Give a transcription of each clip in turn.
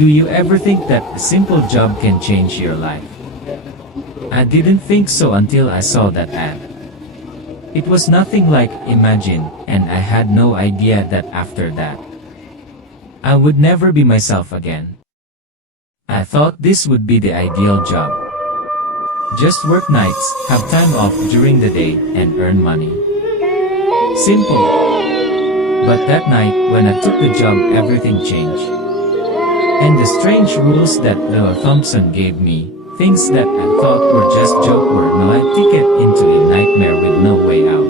Do you ever think that a simple job can change your life? I didn't think so until I saw that ad. It was nothing like Imagine, and I had no idea that after that, I would never be myself again. I thought this would be the ideal job. Just work nights, have time off during the day, and earn money. Simple. But that night, when I took the job, everything changed. And the strange rules that Lil Thompson gave me, things that I thought were just joke were no ticket into a nightmare with no way out.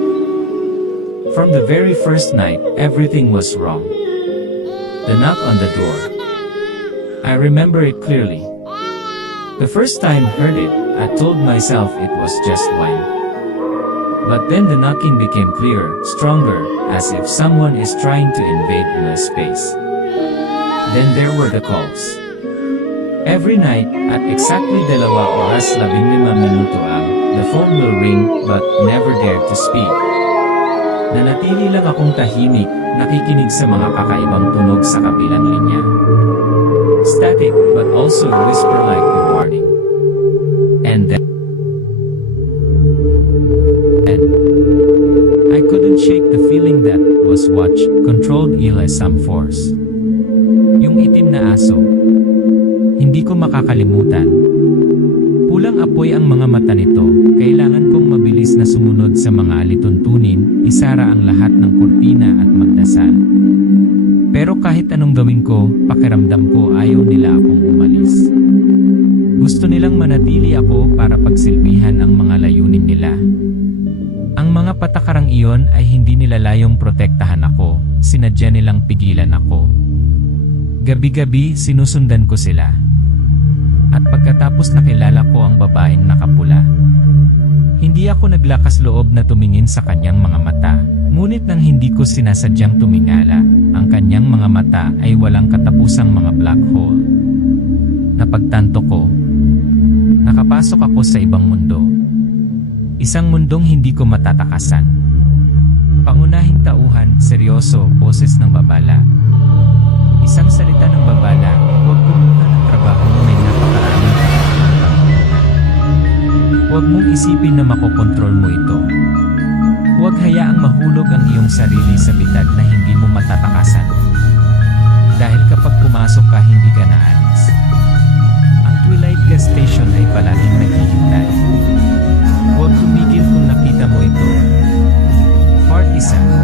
From the very first night, everything was wrong. The knock on the door. I remember it clearly. The first time I heard it, I told myself it was just wine. But then the knocking became clearer, stronger, as if someone is trying to invade my space. Then there were the calls. Every night, at exactly 2:15 minuto the phone will ring but never dared to speak. Nanatili lang akong tahimik, nakikinig sa mga kakaibang tunog sa kabilang linya. Static, but also a whisper like a warning. And then I couldn't shake the feeling that was watch, controlled by some force. Yung itim na aso. Hindi ko makakalimutan. Pulang apoy ang mga mata nito, kailangan kong mabilis na sumunod sa mga alituntunin, isara ang lahat ng kurtina at magdasal. Pero kahit anong gawin ko, pakiramdam ko ayaw nila akong umalis. Gusto nilang manatili ako para pagsilbihan ang mga layunin nila. Ang mga patakarang iyon ay hindi nila layong protektahan ako, sinadya nilang pigilan ako. Gabi-gabi sinusundan ko sila. At pagkatapos nakilala ko ang babaeng nakapula. Hindi ako naglakas loob na tumingin sa kanyang mga mata, ngunit nang hindi ko sinasadyang tumingala, ang kanyang mga mata ay walang katapusang mga black hole. Napagtanto ko, nakapasok ako sa ibang mundo. Isang mundong hindi ko matatakasan. Pangunahing tauhan, seryoso, boses ng babala. Isang salita ng babala, huwag kumuha ng trabaho na may napakaraming pangangailangan. Huwag mong isipin na makokontrol mo ito. Huwag hayaang mahulog ang iyong sarili sa bitag na hindi mo matatakasan. Dahil kapag pumasok ka, hindi ka naalis. Ang Twilight Gas Station ay palaging naghihintay. Huwag tumigil kung nakita mo ito. Part 1.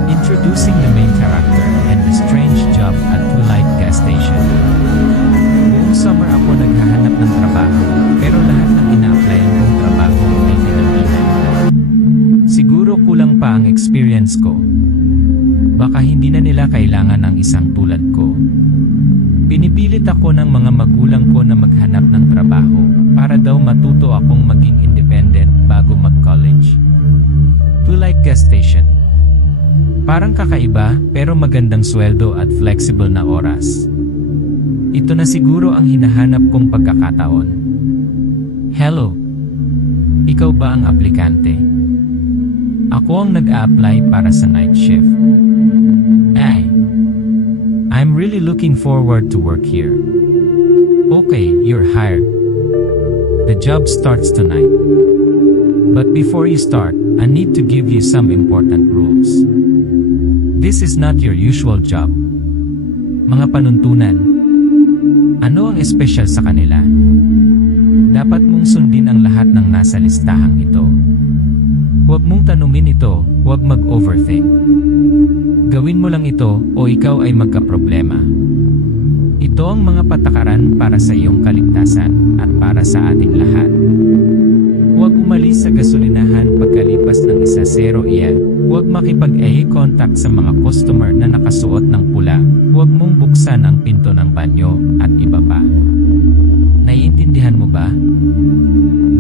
Introducing the main character and the strange job at Twilight Gas Station. Buong summer ako naghahanap ng trabaho, pero lahat ng ina-applyan kong trabaho ay tinanggihan. Siguro kulang pa ang experience ko. Baka hindi na nila kailangan ng isang tulad ko. Pinipilit ako ng mga magulang ko na maghanap ng trabaho, para daw matuto akong maging independent bago mag-college. Twilight Gas Station. Parang kakaiba, pero magandang sweldo at flexible na oras. Ito na siguro ang hinahanap kong pagkakataon. Hello. Ikaw ba ang aplikante? Ako ang nag-a-apply para sa night shift. I'm really looking forward to work here. Okay, you're hired. The job starts tonight. But before you start, I need to give you some important rules. This is not your usual job. Mga panuntunan. Ano ang espesyal sa kanila? Dapat mong sundin ang lahat ng nasa listahang ito. Huwag mong tanungin ito, huwag mag-overthink. Gawin mo lang ito o ikaw ay magkaproblema. Ito ang mga patakaran para sa iyong kaligtasan at para sa ating lahat. Huwag umalis sa gasolinahan pagkalipas ng 1:00 iya. Huwag makipag-eye contact sa mga customer na nakasuot ng pula. Huwag mong buksan ang pinto ng banyo at iba pa. Naiintindihan mo ba?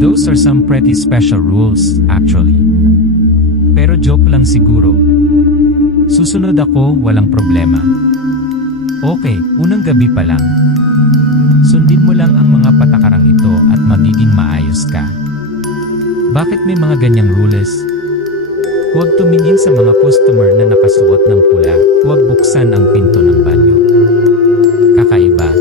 Those are some pretty special rules, actually. Pero joke lang siguro. Susunod ako, walang problema. Okay, unang gabi pa lang. Sundin mo lang ang mga patakarang ito at magiging maayos ka. Bakit may mga ganyang rules? Huwag tumingin sa mga customer na nakasuot ng pula. Huwag buksan ang pinto ng banyo. Kakaiba.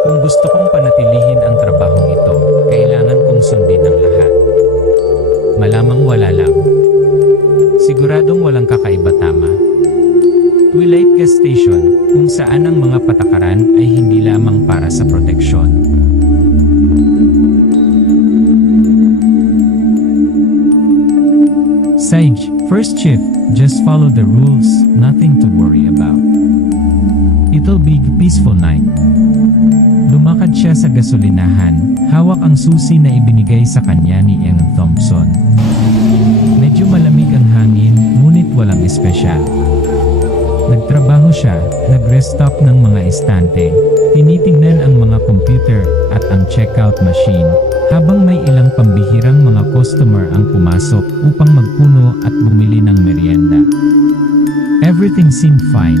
Kung gusto kong panatilihin ang trabahong ito, kailangan kong sundin ang lahat. Malamang wala lang. Siguradong walang kakaiba, tama. Twilight Gas Station, kung saan ang mga patakaran ay hindi lamang para sa proteksyon. Sage, first shift, just follow the rules, nothing to worry about. It'll be a peaceful night. Lumakad siya sa gasolinahan, hawak ang susi na ibinigay sa kanya ni Ian Thompson. Medyo malamig ang hangin, ngunit walang espesyal. Nagtrabaho siya, nag-restock ng mga estante, tinitingnan ang mga computer at ang checkout machine, habang may ilang pambihirang mga customer ang pumasok upang magpuno at bumili ng merienda. Everything seemed fine.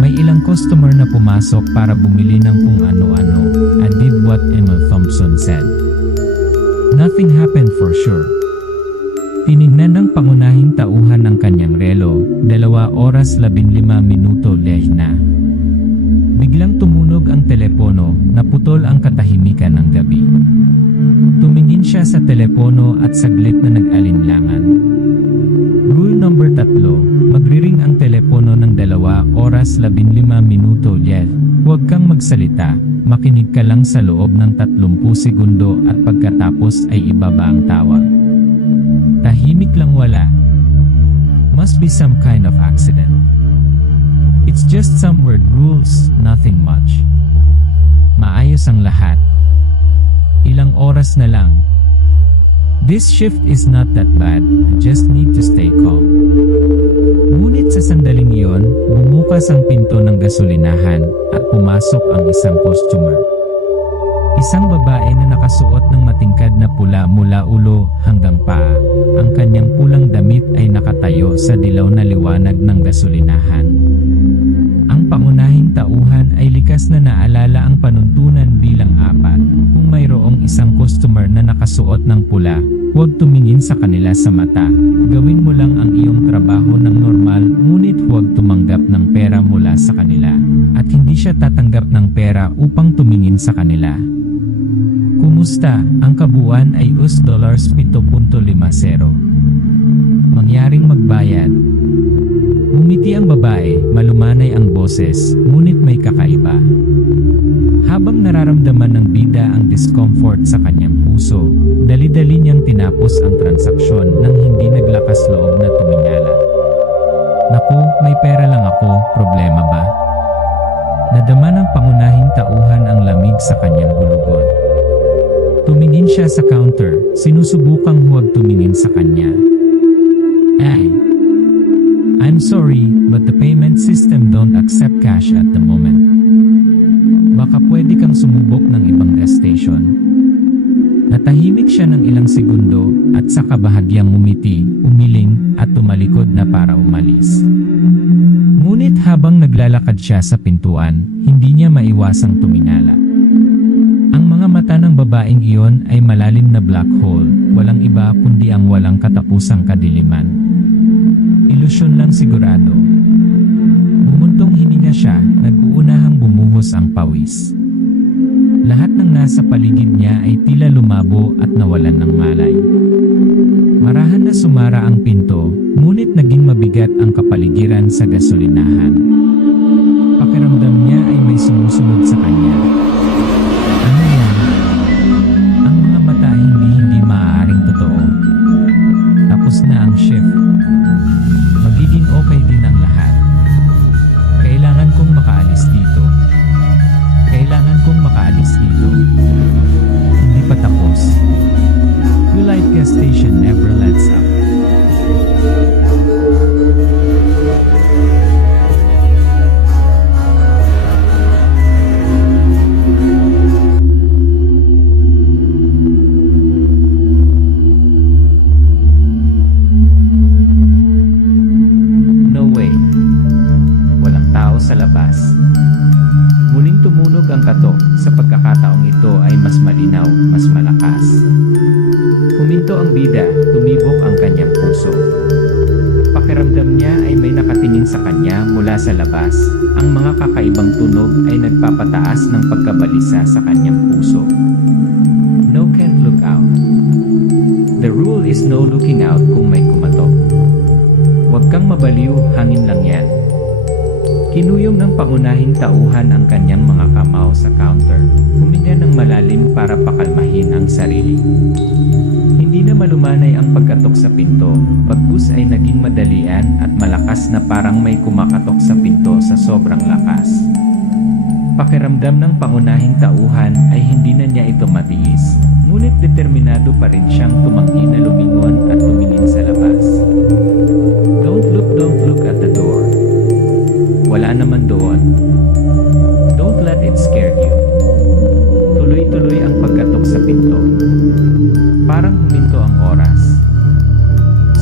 May ilang customer na pumasok para bumili ng kung ano-ano, and did what Emma Thompson said. Nothing happened for sure. Tinignan ng pangunahing tauhan ng kanyang relo, 2:15 leh na. Biglang tumunog ang telepono, naputol ang katahimikan ng gabi. Tumingin siya sa telepono at saglit na nag-alinlangan. Rule number 3, magriring ang telepono ng 2:15 leh. Huwag kang magsalita, makinig ka lang sa loob ng 30 segundo at pagkatapos ay ibaba ang tawag. Tahimik lang, wala. Must be some kind of accident. It's just some weird rules, nothing much. Maayos ang lahat. Ilang oras na lang. This shift is not that bad, I just need to stay calm. Ngunit sa sandaling iyon, bumukas ang pinto ng gasolinahan at pumasok ang isang customer. Isang babae na nakasuot ng matingkad na pula mula ulo hanggang paa. Ang kanyang pulang damit ay nakatayo sa dilaw na liwanag ng gasolinahan. Ang pangunahing tauhan ay likas na naalala ang panuntunan bilang 4. Kung mayroong isang customer na nakasuot ng pula, huwag tumingin sa kanila sa mata. Gawin mo lang ang iyong trabaho ng normal, ngunit huwag tumanggap ng pera mula sa kanila. At hindi siya tatanggap ng pera upang tumingin sa kanila. Kumusta? Ang kabuuan ay $7.50. Mangyaring magbayad. Ngumiti ang babae, malumanay ang boses, ngunit may kakaiba. Habang nararamdaman ng bida ang discomfort sa kanyang puso, dali-dali niyang tinapos ang transaksyon nang hindi naglakas loob na tumingala. Naku, may pera lang ako, problema ba? Nadama ng pangunahing tauhan ang lamig sa kanyang gulugod. Tumingin siya sa counter, sinusubukang huwag tumingin sa kanya. I'm sorry, but the payment system don't accept cash at the moment. Baka pwede kang sumubok ng ibang gas station. Natahimik siya ng ilang segundo at saka bahagyang umiti, umiling at tumalikod na para umalis. Ngunit habang naglalakad siya sa pintuan, hindi niya maiwasang tumingala. Ang mga mata ng babaeng iyon ay malalim na black hole, walang iba kundi ang walang katapusang kadiliman. Ilusyon lang sigurado. Bumuntong hininga siya, nag-uunahang bumuhos ang pawis. Lahat ng nasa paligid niya ay tila lumabo at nawalan ng malay. Marahan na sumara ang pinto, ngunit naging mabigat ang kapaligiran sa gasolinahan. Pakiramdam niya ay may sumusunod sa kanya. Ano yan? Ang mga mata hindi maaaring totoo. Tapos na ang shift. Magiging okay din ang lahat. Kailangan kong makaalis dito. Kailangan kong makaalis dito. Hindi pa tapos. Twilight Gas Station never lets up. Sa labas. Muling tumunog ang katok, sa pagkakataong ito ay mas malinaw, mas malakas. Huminto ang bida, tumibok ang kanyang puso. Pakiramdam niya ay may nakatayo nakatingin sa kanya mula sa labas. Ang mga kakaibang tunog ay nagpapataas ng pagkabalisa sa kanyang puso. No, can't look out. The rule is no looking out kung may kumatok. Huwag kang mabaliw, hangin lang yan. Kinuyom ng pangunahing tauhan ang kanyang mga kamao sa counter. Huminga ng malalim para pakalmahin ang sarili. Hindi na malumanay ang pagkatok sa pinto, bagkus ay naging madalian at malakas na parang may kumakatok sa pinto sa sobrang lakas. Pakiramdam ng pangunahing tauhan ay hindi na niya ito matiis, ngunit determinado pa rin siyang tumanggi na lumingon at tumingin sa labas. Don't look at the door. Wala naman doon. Don't let it scare you. Tuloy-tuloy ang pagkatok sa pinto. Parang huminto ang oras.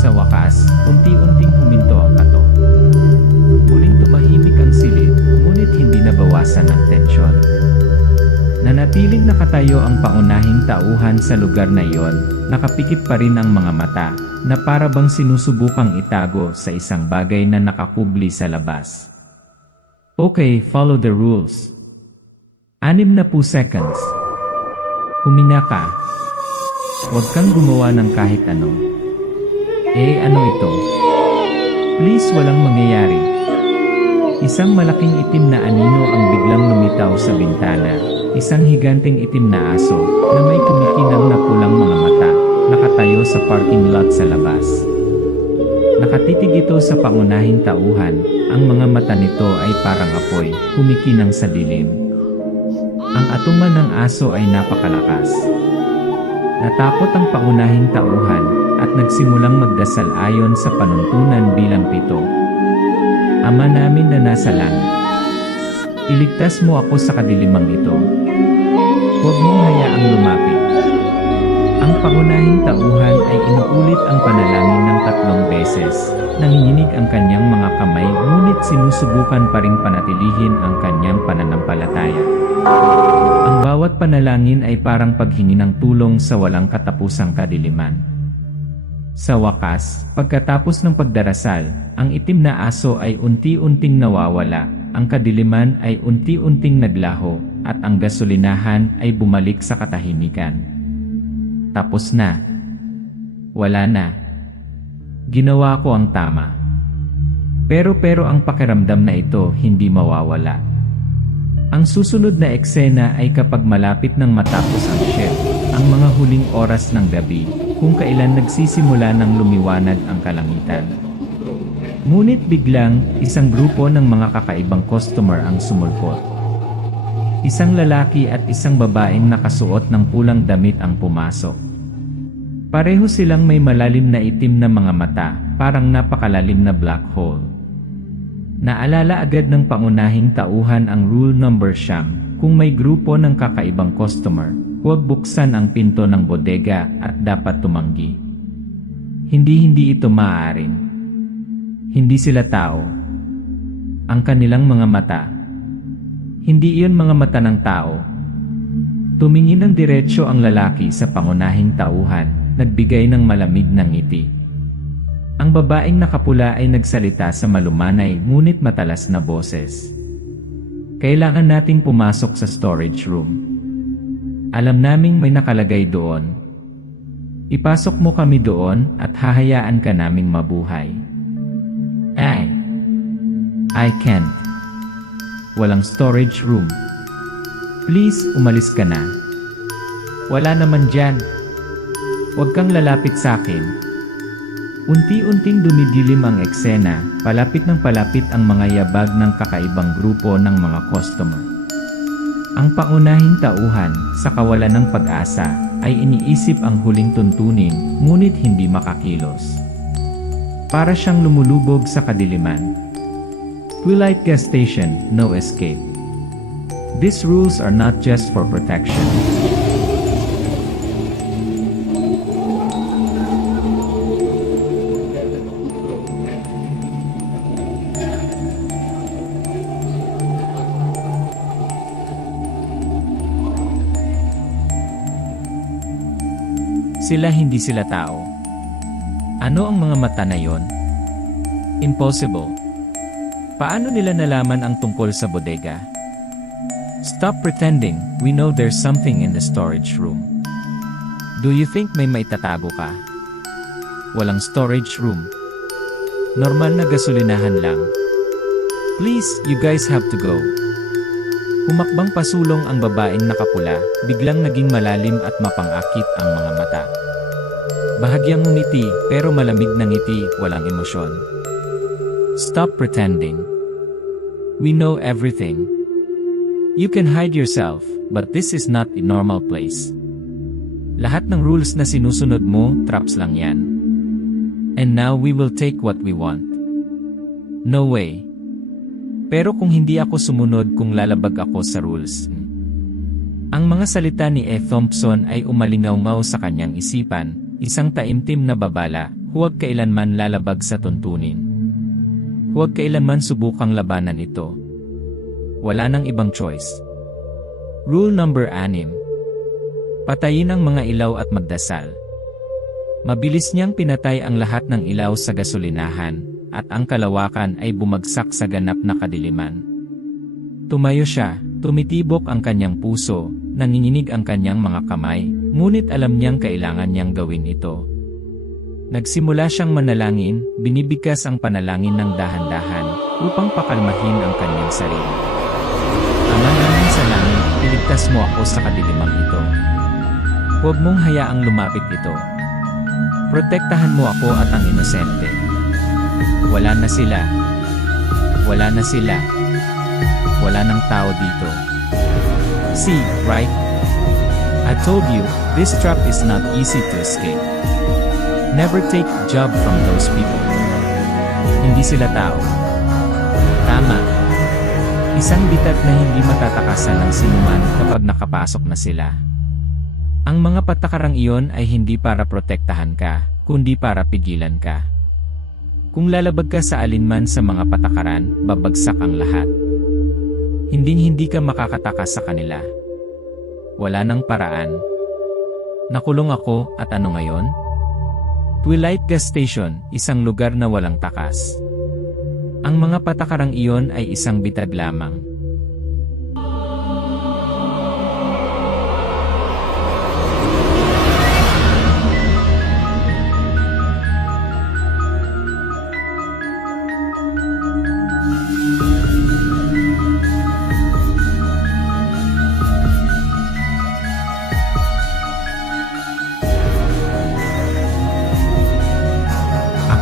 Sa wakas, unti-unting huminto ang katok. Muling tumahimik ang silid, ngunit hindi nabawasan ang tensyon. Nanatiling nakatayo ang pangunahing tauhan sa lugar na iyon, nakapikit pa rin ang mga mata, na para bang sinusubukang itago sa isang bagay na nakakubli sa labas. Okay, follow the rules. 60 seconds. Huminga ka. Huwag kang gumawa ng kahit ano. Ano ito? Please, walang mangyayari. Isang malaking itim na anino ang biglang lumitaw sa bintana. Isang higanteng itim na aso, na may kumikinang na pulang mga mata, nakatayo sa parking lot sa labas. Nakatitig ito sa pangunahing tauhan, ang mga mata nito ay parang apoy, kumikinang sa dilim. Ang atungan ng aso ay napakalakas. Natakot ang pangunahing tauhan, at nagsimulang magdasal ayon sa panuntunan bilang 7. Ama namin na nasa langit, iligtas mo ako sa kadilimang ito. Huwag mong hayaang lumapit. Ang pangunahing tauhan ay inuulit ang panalangin ng 3 beses. Nanginginig ang kanyang mga kamay, ngunit sinusubukan pa ring panatilihin ang kanyang pananampalataya. Ang bawat panalangin ay parang paghingi ng tulong sa walang katapusang kadiliman. Sa wakas, pagkatapos ng pagdarasal, ang itim na aso ay unti-unting nawawala, ang kadiliman ay unti-unting naglaho, at ang gasolinahan ay bumalik sa katahimikan. Tapos na. Wala na. Ginawa ko ang tama. Pero ang pakiramdam na ito hindi mawawala. Ang susunod na eksena ay kapag malapit ng matapos ang shift, ang mga huling oras ng gabi, kung kailan nagsisimula ng lumiwanag ang kalangitan. Ngunit biglang, isang grupo ng mga kakaibang customer ang sumulpot. Isang lalaki at isang babaeng nakasuot ng pulang damit ang pumasok. Pareho silang may malalim na itim na mga mata, parang napakalalim na black hole. Naalala agad ng pangunahing tauhan ang rule number 9, kung may grupo ng kakaibang customer, huwag buksan ang pinto ng bodega at dapat tumanggi. Hindi ito maaaring. Hindi sila tao. Ang kanilang mga mata. Hindi iyon mga mata ng tao. Tumingin ng diretsyo ang lalaki sa pangunahing tauhan, nagbigay ng malamig na ngiti. Ang babaeng nakapula ay nagsalita sa malumanay ngunit matalas na boses. Kailangan nating pumasok sa storage room. Alam naming may nakalagay doon. Ipasok mo kami doon at hahayaan ka naming mabuhay. I can't. Walang storage room. Please, umalis ka na. Wala naman dyan. Huwag kang lalapit sa akin. Unti-unting dumidilim ang eksena, palapit ng palapit ang mga yabag ng kakaibang grupo ng mga customer. Ang pangunahing tauhan, sa kawalan ng pag-asa, ay iniisip ang huling tuntunin, ngunit hindi makakilos. Para siyang lumulubog sa kadiliman. Twilight Gas Station, no escape. These rules are not just for protection. Hindi sila tao. Ano ang mga mata na yon? Impossible. Paano nila nalaman ang tungkol sa bodega? Stop pretending, we know there's something in the storage room. Do you think may maitatago ka? Walang storage room. Normal na gasolinahan lang. Please, you guys have to go. Humakbang pasulong ang babaeng nakapula, biglang naging malalim at mapangakit ang mga mata. Bahagyang ngumiti, pero malamig na ngiti, walang emosyon. Stop pretending. We know everything. You can hide yourself, but this is not a normal place. Lahat ng rules na sinusunod mo, traps lang yan. And now we will take what we want. No way. Pero kung hindi ako sumunod kung lalabag ako sa rules. Ang mga salita ni E. Thompson ay umalingaw-ngaw sa kanyang isipan, isang taimtim na babala, huwag kailanman lalabag sa tuntunin. Huwag kailanman subukang labanan ito. Wala nang ibang choice. Rule number 6. Patayin ang mga ilaw at magdasal. Mabilis niyang pinatay ang lahat ng ilaw sa gasolinahan, at ang kalawakan ay bumagsak sa ganap na kadiliman. Tumayo siya, tumitibok ang kanyang puso, nanginginig ang kanyang mga kamay, ngunit alam niyang kailangan niyang gawin ito. Nagsimula siyang manalangin, binibigkas ang panalangin ng dahan-dahan, upang pakalmahin ang kanyang sarili. Ama namin sa langit, iligtas mo ako sa kadilimang ito. Huwag mong hayaang lumapit ito. Protektahan mo ako at ang inosente. Wala na sila. Wala na sila. Wala nang tao dito. See, right? I told you, this trap is not easy to escape. Never take a job from those people. Hindi sila tao. Tama. Isang bitag na hindi matatakasan ng sinuman kapag nakapasok na sila. Ang mga patakarang iyon ay hindi para protektahan ka, kundi para pigilan ka. Kung lalabag ka sa alinman sa mga patakaran, babagsak ang lahat. Hindi ka makakatakas sa kanila. Wala nang paraan. Nakulong ako, at ano ngayon? Twilight Gas Station, isang lugar na walang takas. Ang mga patakarang iyon ay isang bitag lamang.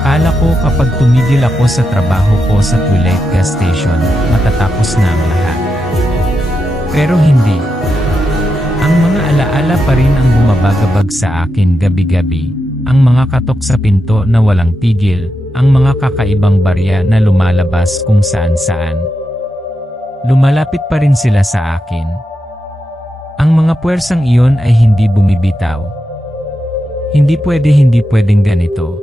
Akala ko kapag tumigil ako sa trabaho ko sa Twilight Gas Station, matatapos na ang lahat. Pero hindi. Ang mga alaala pa rin ang bumabagabag sa akin gabi-gabi, ang mga katok sa pinto na walang tigil, ang mga kakaibang barya na lumalabas kung saan-saan. Lumalapit pa rin sila sa akin. Ang mga puwersang iyon ay hindi bumibitaw. Hindi pwedeng ganito.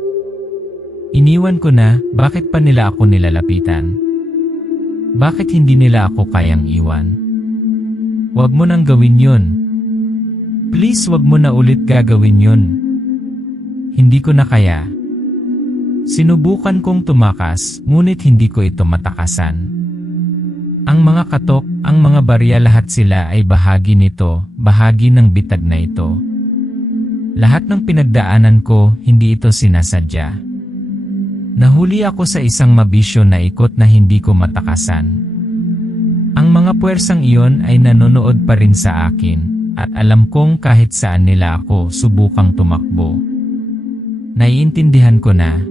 Iniwan ko na, bakit pa nila ako nilalapitan? Bakit hindi nila ako kayang iwan? Huwag mo nang gawin yun. Please, wag mo na ulit gagawin yun. Hindi ko na kaya. Sinubukan kong tumakas, ngunit hindi ko ito matakasan. Ang mga katok, ang mga barya, lahat sila ay bahagi nito, bahagi ng bitag na ito. Lahat ng pinagdaanan ko, hindi ito sinasadya. Nahuli ako sa isang mabisyo na ikot na hindi ko matakasan. Ang mga puwersang iyon ay nanonood pa rin sa akin, at alam kong kahit saan nila ako subukang tumakbo. Naiintindihan ko na.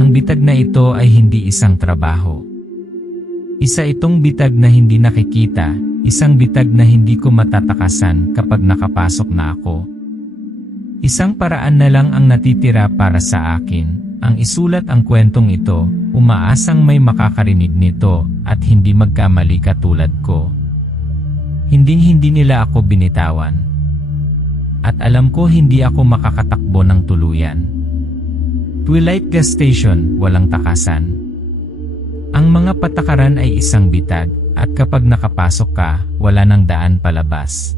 Ang bitag na ito ay hindi isang trabaho. Isa itong bitag na hindi nakikita, isang bitag na hindi ko matatakasan kapag nakapasok na ako. Isang paraan na lang ang natitira para sa akin. Ang isulat ang kwentong ito, umaasang may makakarinig nito, at hindi magkamali katulad ko. Hindi nila ako binitawan. At alam ko hindi ako makakatakbo ng tuluyan. Twilight Gas Station, walang takasan. Ang mga patakaran ay isang bitag, at kapag nakapasok ka, wala nang daan palabas.